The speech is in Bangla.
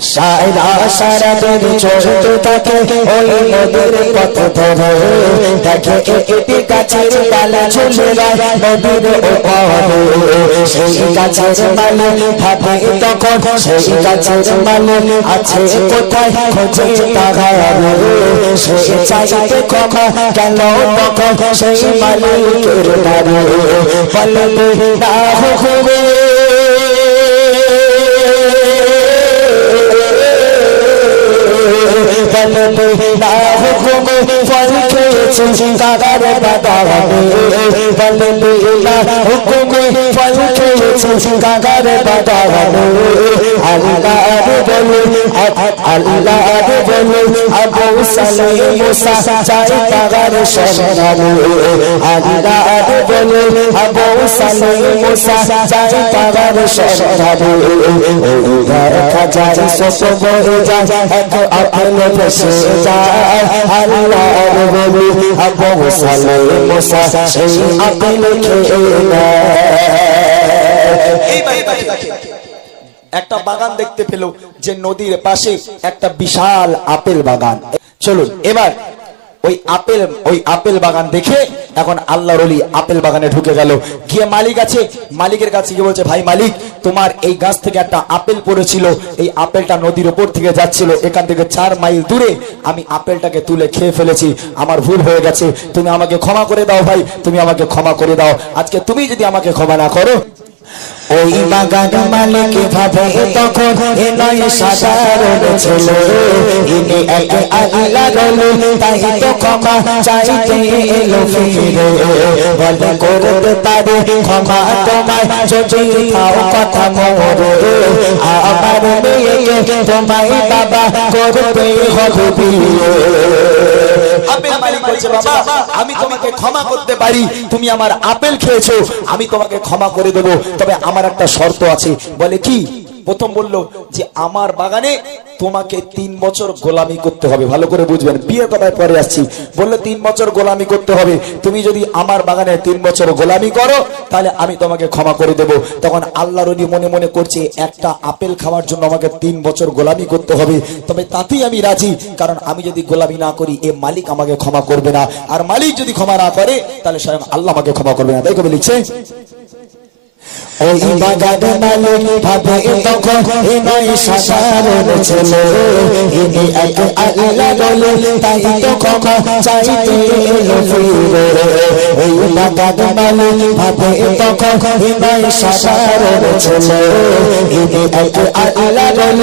সারা সারা দিন চলতে থাকে ওই নদীর পথ ধরে, দেখে একটি গাছের ডালে ঝুলে নদীর ওপারে। সেই গাছের মালিক ভাবে তখন, সেই গাছের মালিক আছে কোথায় খোঁজে তাহারে। সে চাইতে ক্ষমা গেল তখন সেই মালিকের দ্বারে, বলবে না হুকুমে না হুকুমে ফল খেয়েছি কাগার বাদামে, বলবে না হুকুমে ফল খেয়েছি কাগার বাদামে। আল্লাহ বলে আল্লাহ বলে আবু সালে মুসা চাই কাগার সন্ধানে। আল্লাহ বলে আবু সালে মুসা চাই কাগার সন্ধানে। দেখা যায় সব বয়ে যায় এক আপেল ফেসে যায়। আল্লাহ বলে আবু সালে মুসা সেই আপেল খেয়ে নেয়। একটা বাগান দেখতে পেল যে নদীর পাশে একটা বিশাল আপেল বাগান। চলুন এবার ওই আপেল বাগান দেখে এখন আল্লাহর ওলি আপেল বাগানে ঢুকে গেল। গিয়ে মালিক আছে, মালিকের কাছে গিয়ে বলছে, ভাই মালিক, তোমার এই গাছ থেকে একটা আপেল পড়েছিল, এই আপেলটা নদীর উপর থেকে যাচ্ছিল, এখান থেকে 4 মাইল দূরে আমি আপেলটাকে তুলে খেয়ে ফেলেছি, আমার ভুল হয়ে গেছে, তুমি আমাকে ক্ষমা করে দাও ভাই, তুমি আমাকে ক্ষমা করে দাও। আজকে তুমি যদি আমাকে ক্ষমা না করো, ওই বাগান মালিক ভাবে তখন এ নয় সাধারণ ছেলে, ইনি এক আল্লাহর তাই তো ক্ষমা চাইতে এলো ফিরে। বলে করতে পারে ক্ষমা তোমায় যদি খাও কথা মরে, আমার মেয়েকে তোমায় বাবা করতে হবে বিয়ে। আপেল মালিক বলছে, বাবা আমি তোমাকে ক্ষমা করতে পারি, তুমি আমার আপেল খেয়েছো, আমি তোমাকে ক্ষমা করে দেবো, তবে আমার একটা শর্ত আছে। বলে কি? প্রথম বলল যে আমার বাগানে তোমাকে 3 বছর গোলামি করতে হবে। ভালো করে বুঝবেন, বিয়ের কথায় পরে আসছি। বললো 3 বছর গোলামি করতে হবে, তুমি যদি আমার বাগানে 3 বছর গোলামি করো তাহলে আমি তোমাকে ক্ষমা করে দেব। তখন আল্লাহর ওলি মনে মনে করছে, একটা আপেল খাওয়ার জন্য আমাকে 3 বছর গোলামি করতে হবে, তবে তাতেই আমি রাজি, কারণ আমি যদি গোলামি না করি এ মালিক আমাকে ক্ষমা করবে না, আর মালিক যদি ক্ষমা না করে তাহলে স্বয়ং আল্লাহ আমাকে ক্ষমা করবে না। তাই কবি লিখছে, ওই বাগান মালিক ভাবে তখন এ নয় সাধারণ ছেলে, ইনি এক আল্লাহর তাই তো ক্ষমা চাইতে এলো ফিরে। ওই বাগান মালিক ভাবে তখন এ নয় সাধারণ ছেলে, ইনি এক আল্লাহর